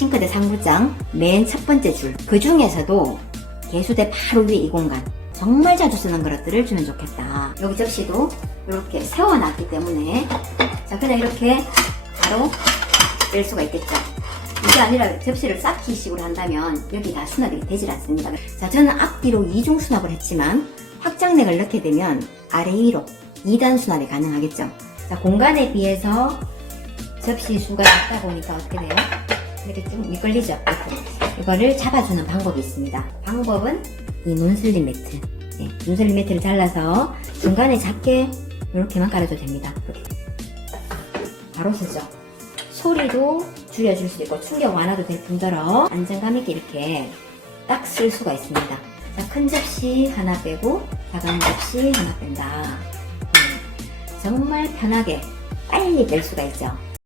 싱크대 상부장 맨 첫 번째 줄. 그 중에서도 개수대 바로 위에 이 공간. 정말 자주 쓰는 그릇들을 주면 좋겠다. 여기 접시도 이렇게 세워놨기 때문에 자 그냥 이렇게 바로 뺄 수가 있겠죠. 이게 아니라 접시를 쌓기 식으로 한다면 여기 다 수납이 되질 않습니다. 자 저는 앞뒤로 이중 수납을 했지만 확장력을 넣게 되면 아래 위로 2단 수납이 가능하겠죠. 자 공간에 비해서 접시 수가 작다 보니까 어떻게 돼요? 이렇게 좀 미끌리죠? 이렇게. 이거를 잡아주는 방법이 있습니다. 방법은 이 논슬림 매트. 네, 논슬림 매트를 잘라서 중간에 작게 이렇게만 깔아도 됩니다. 바로 쓰죠. 소리도 줄여줄 수 있고 충격 완화도 될 뿐더러 안정감 있게 이렇게 딱 쓸 수가 있습니다. 자, 큰 접시 하나 빼고 작은 접시 하나 뺀다. 음, 정말 편하게 빨리 뺄 수가 있죠.